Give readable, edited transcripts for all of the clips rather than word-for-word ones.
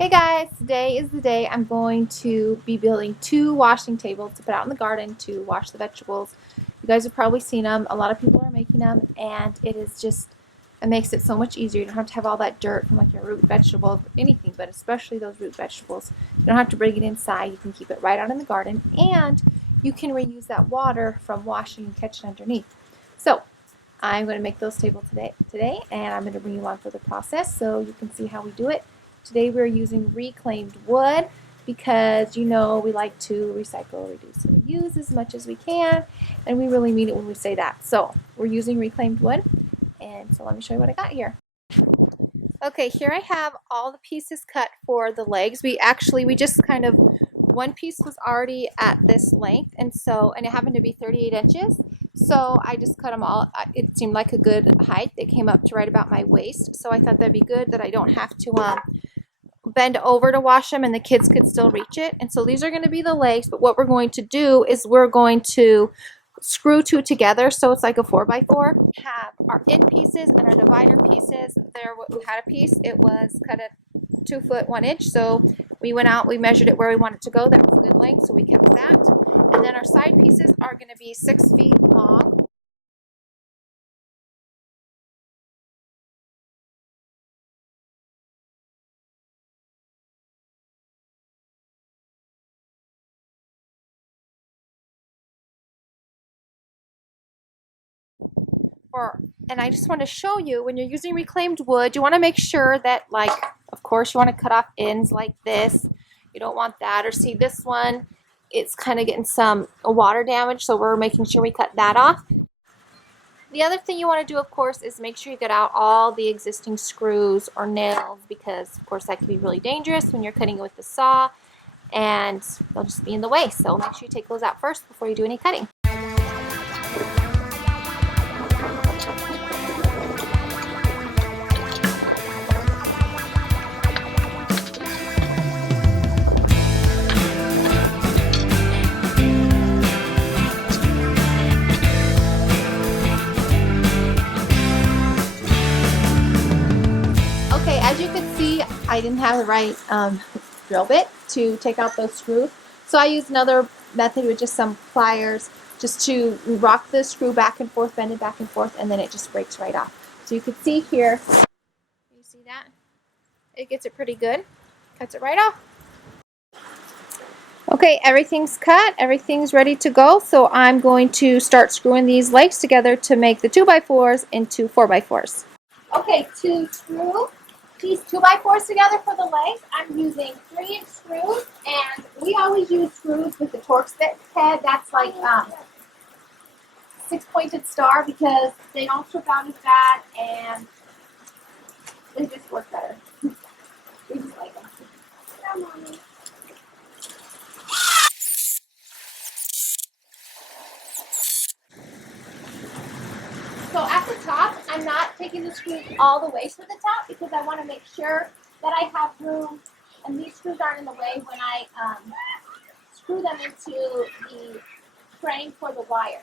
Hey guys, today is the day I'm going to be building two washing tables to put out in the garden to wash the vegetables. You guys have probably seen them. A lot of people are making them, and it makes it so much easier. You don't have to have all that dirt from like your root vegetables or anything, but especially those root vegetables. You don't have to bring it inside. You can keep it right out in the garden, and you can reuse that water from washing and catching underneath. So I'm going to make those tables today, and I'm going to bring you on for the process so you can see how we do it. Today we're using reclaimed wood because we like to recycle, reduce, and reuse as much as we can, and we really mean it when we say that. So we're using reclaimed wood, and so let me show you what I got here. Okay, here I have all the pieces cut for the legs. We just kind of, one piece was already at this length, and it happened to be 38 inches. So I just cut them all. It seemed like a good height. They came up to right about my waist. So I thought that'd be good that I don't have to bend over to wash them and the kids could still reach it. And so these are going to be the legs, but what we're going to do is we're going to screw two together so it's like a 4x4. Have our end pieces and our divider pieces. There we had a piece, it was cut at 2 foot 1 inch, so we went out, we measured it where we want it to go. That was a good length, so we kept that. And then our side pieces are going to be 6 feet long. And I just want to show you, when you're using reclaimed wood, you want to make sure that, like, of course, you want to cut off ends like this. You don't want that. Or see this one, it's kind of getting some water damage, so we're making sure we cut that off. The other thing you want to do, of course, is make sure you get out all the existing screws or nails, because, of course, that can be really dangerous when you're cutting it with the saw, and they'll just be in the way. So make sure you take those out first before you do any cutting. Okay, as you can see, I didn't have the right drill bit to take out those screws. So I used another method with just some pliers just to rock the screw back and forth, bend it back and forth, and then it just breaks right off. So you can see here, you see that? It gets it pretty good. Cuts it right off. Okay, everything's cut, everything's ready to go, so I'm going to start screwing these legs together to make the 2x4s into 4x4s. Okay, to screw these 2x4s together for the legs, I'm using 3-inch screws, and we always use screws with the Torx head. That's like 6-pointed star, because they don't strip out as bad and they just work better. We just like them. Yeah, Mommy. So at the top, I'm not taking the screws all the way to the top because I want to make sure that I have room, and these screws aren't in the way when I screw them into the frame for the wire.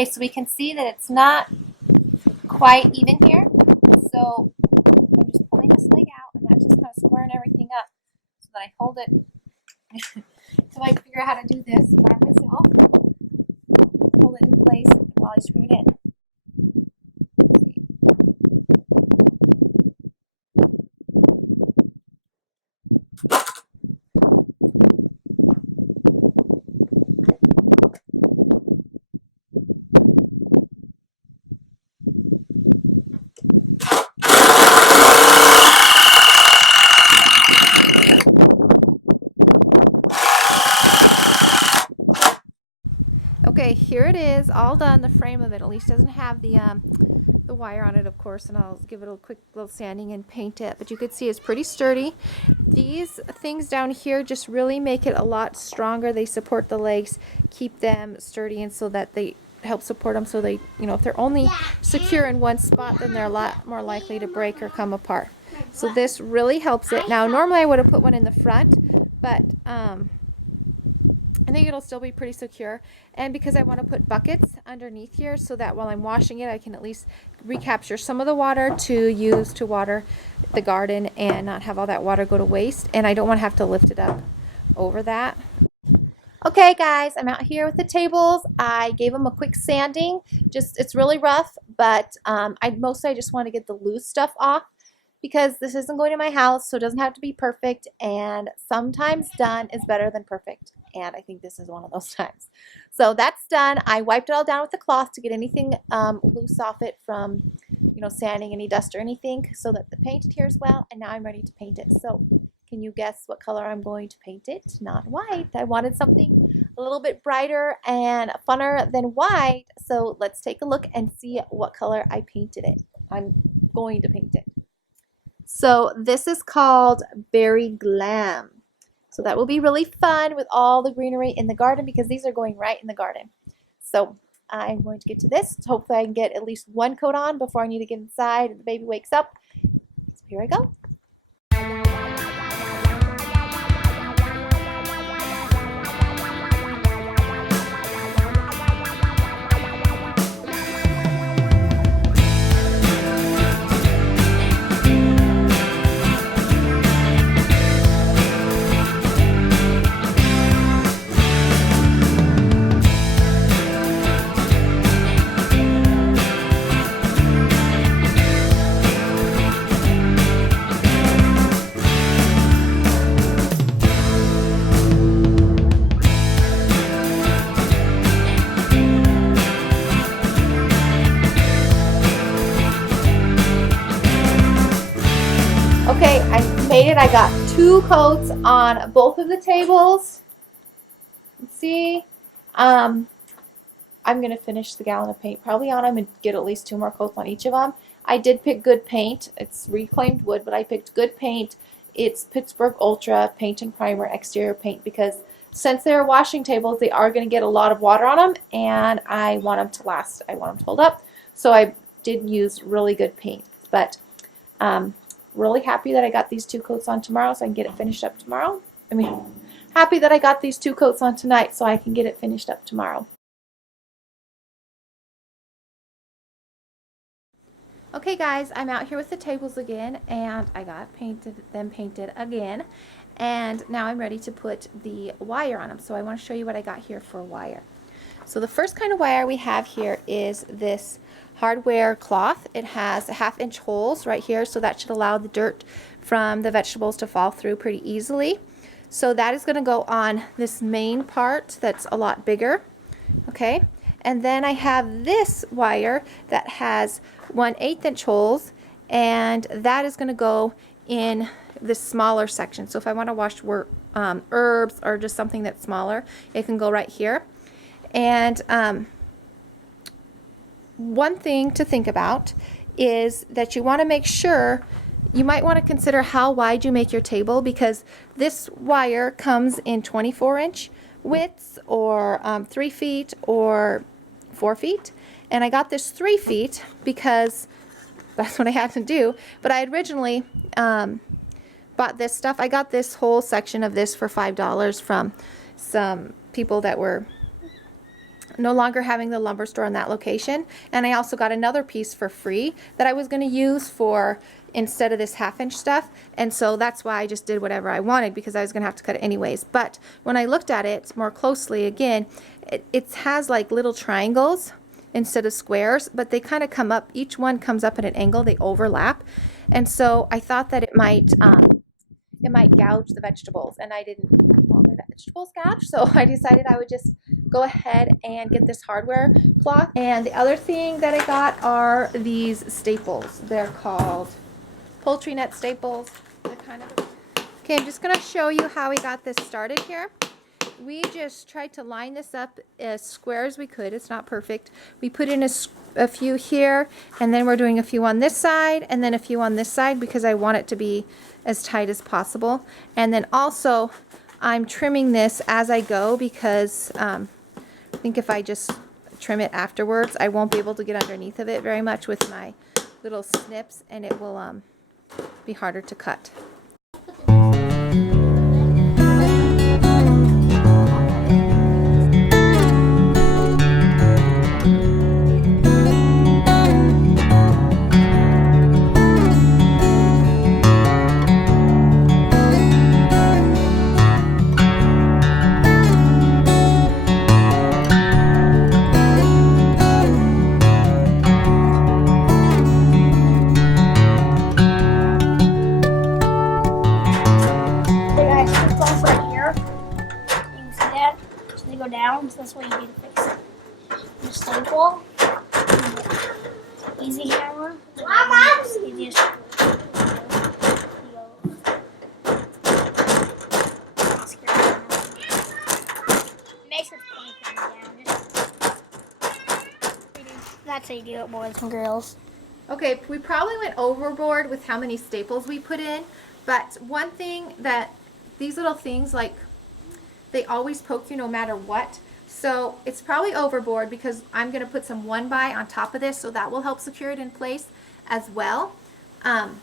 Okay, so we can see that it's not quite even here. So I'm just pulling this leg out, and that's just kind of squaring everything up so that I hold it. So I figure out how to do this by myself. Hold it in place while I screw it in. Okay, here it is, all done. The frame of it at least doesn't have the wire on it, of course, and I'll give it a quick little sanding and paint it. But you can see it's pretty sturdy. These things down here just really make it a lot stronger. They support the legs, keep them sturdy, and so that they help support them so they, you know, if they're only secure in one spot, then they're a lot more likely to break or come apart. So this really helps it. Now, normally I would have put one in the front, but I think it'll still be pretty secure, and because I want to put buckets underneath here so that while I'm washing it I can at least recapture some of the water to use to water the garden and not have all that water go to waste, and I don't want to have to lift it up over that. Okay guys, I'm out here with the tables. I gave them a quick sanding. It's really rough, but mostly I just want to get the loose stuff off, because this isn't going to my house, so it doesn't have to be perfect, and sometimes done is better than perfect, and I think this is one of those times. So that's done. I wiped it all down with the cloth to get anything loose off it from, you know, sanding, any dust or anything, so that the paint adheres well, and now I'm ready to paint it. So can you guess what color I'm going to paint it? Not white. I wanted something a little bit brighter and funner than white, so let's take a look and see what color I painted it. I'm going to paint it. So this is called Berry Glam. So that will be really fun with all the greenery in the garden, because these are going right in the garden. So I'm going to get to this. Hopefully I can get at least one coat on before I need to get inside and the baby wakes up. So here I go. Okay, I made it. I got 2 coats on both of the tables. Let's see. I'm going to finish the gallon of paint probably on them and get at least 2 more coats on each of them. I did pick good paint. It's reclaimed wood, but I picked good paint. It's Pittsburgh Ultra Paint and Primer exterior paint, because since they're washing tables, they are going to get a lot of water on them, and I want them to last. I want them to hold up. So I did use really good paint, but really happy that I got these 2 coats on tomorrow so I can get it finished up tomorrow. I mean, happy that I got these 2 coats on tonight so I can get it finished up tomorrow. Okay guys, I'm out here with the tables again, and I got them painted again, and now I'm ready to put the wire on them. So I want to show you what I got here for wire. So the first kind of wire we have here is this hardware cloth. It has 1/2 inch holes right here, so that should allow the dirt from the vegetables to fall through pretty easily. So that is going to go on this main part that's a lot bigger. Okay, and then I have this wire that has 1/8 inch holes, and that is going to go in this smaller section. So if I want to wash herbs or just something that's smaller, it can go right here. And one thing to think about is that you want to make sure, you might want to consider how wide you make your table, because this wire comes in 24-inch widths, or 3 feet or 4 feet. And I got this 3 feet because that's what I had to do. But I originally bought this stuff. I got this whole section of this for $5 from some people that were no longer having the lumber store in that location. And I also got another piece for free that I was going to use for instead of this 1/2 inch stuff. And so that's why I just did whatever I wanted, because I was going to have to cut it anyways. But when I looked at it more closely again, it has like little triangles instead of squares, but they kind of come up, each one comes up at an angle, they overlap. And so I thought that it might gouge the vegetables, and I didn't want my vegetables gouged, so I decided I would just go ahead and get this hardware cloth. And the other thing that I got are these staples. They're called poultry net staples. They're kind of okay. I'm just going to show you how we got this started here. We just tried to line this up as square as we could. It's not perfect. We put in a few here, and then we're doing a few on this side, and then a few on this side, because I want it to be as tight as possible. And then also I'm trimming this as I go, because I think if I just trim it afterwards, I won't be able to get underneath of it very much with my little snips, and it will be harder to cut. Down, so that's what you do to fix it. You staple, easy hammer, easiest. Make sure it's pointing down. That's how you do it, boys and girls. Okay, we probably went overboard with how many staples we put in, but one thing that these little things, like, they always poke you no matter what. So it's probably overboard, because I'm going to put some 1x on top of this, so that will help secure it in place as well. And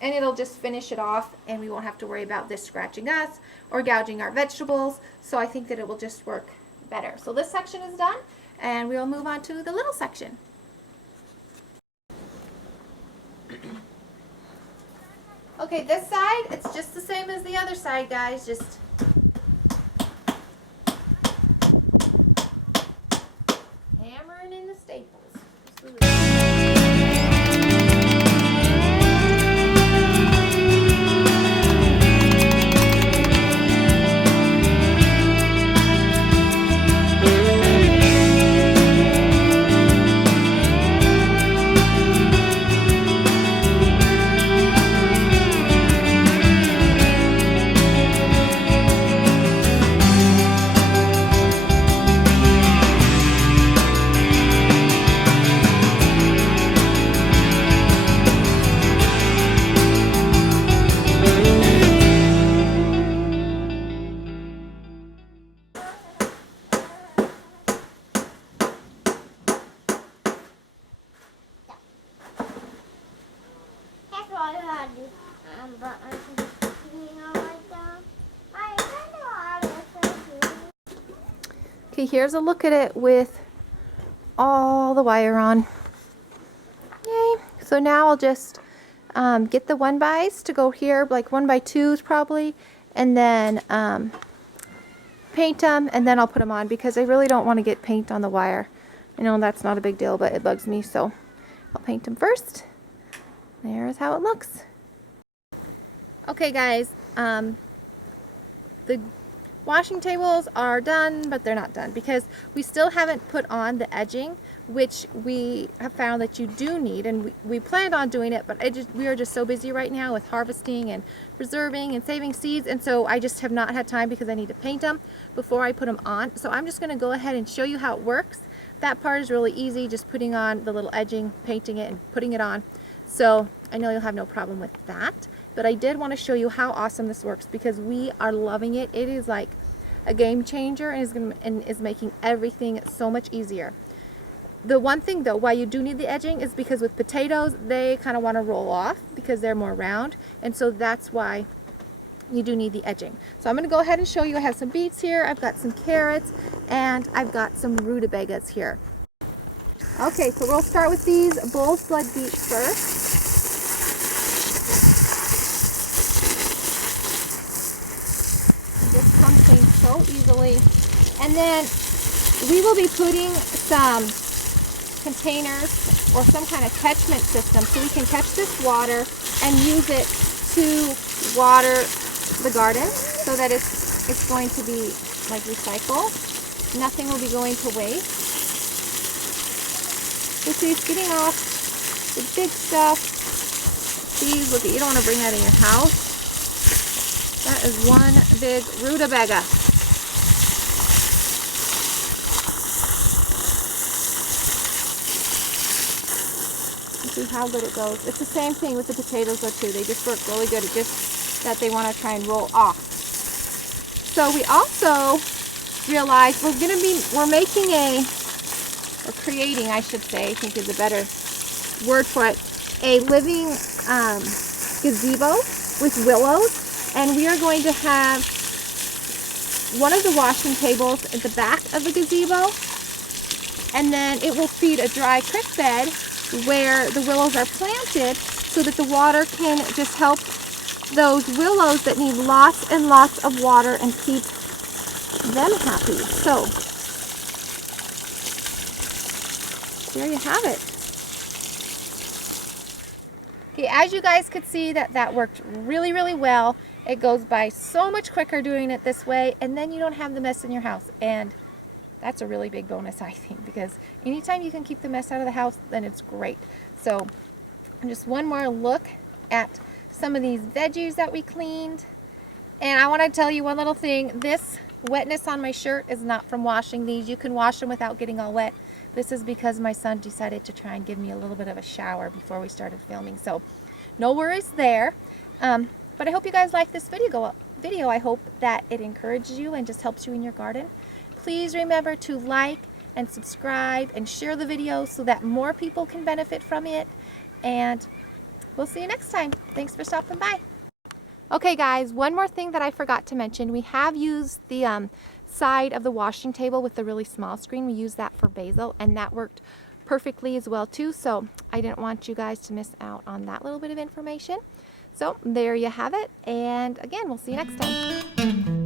it'll just finish it off, and we won't have to worry about this scratching us or gouging our vegetables. So I think that it will just work better. So this section is done, and we'll move on to the little section. Okay, this side, it's just the same as the other side, guys. Just hammering in the staples. Okay, here's a look at it with all the wire on. Yay! So now I'll just get the 1x's to go here, like 1x2s probably, and then paint them, and then I'll put them on, because I really don't want to get paint on the wire. I know that's not a big deal, but it bugs me, so I'll paint them first. There's how it looks. Okay guys, the washing tables are done, but they're not done, because we still haven't put on the edging, which we have found that you do need, and we planned on doing it, but we are just so busy right now with harvesting and preserving and saving seeds, and so I just have not had time, because I need to paint them before I put them on. So I'm just going to go ahead and show you how it works. That part is really easy, just putting on the little edging, painting it, and putting it on. So I know you'll have no problem with that. But I did want to show you how awesome this works, because we are loving it. It is like a game changer, and is making everything so much easier. The one thing though, why you do need the edging, is because with potatoes, they kind of want to roll off because they're more round, and so that's why you do need the edging. So I'm going to go ahead and show you. I have some beets here, I've got some carrots, and I've got some rutabagas here. Okay, so we'll start with these bull's blood beets first. And just come clean so easily. And then we will be putting some containers or some kind of catchment system so we can catch this water and use it to water the garden so that it's going to be like recycle. Nothing will be going to waste. So see, it's getting off the big stuff. See, look, you don't want to bring that in your house. That is one big rutabaga. See how good it goes. It's the same thing with the potatoes though too. They just work really good. It's just that they want to try and roll off. So we also realized we're making or creating, I should say, I think is a better word for it, a living gazebo with willows, and we are going to have one of the washing tables at the back of the gazebo, and then it will feed a dry creek bed where the willows are planted so that the water can just help those willows that need lots and lots of water and keep them happy. So there you have it. Okay, as you guys could see, that worked really, really well. It goes by so much quicker doing it this way, and then you don't have the mess in your house. And that's a really big bonus, I think, because anytime you can keep the mess out of the house, then it's great. So just one more look at some of these veggies that we cleaned. And I want to tell you one little thing. This wetness on my shirt is not from washing these. You can wash them without getting all wet. This is because my son decided to try and give me a little bit of a shower before we started filming. So no worries there. But I hope you guys like this video. I hope that it encourages you and just helps you in your garden. Please remember to like and subscribe and share the video so that more people can benefit from it. And we'll see you next time. Thanks for stopping by. Okay guys, one more thing that I forgot to mention. We have used the side of the washing table with the really small screen. We used that for basil, and that worked perfectly as well too. So I didn't want you guys to miss out on that little bit of information. So there you have it. And again, we'll see you next time.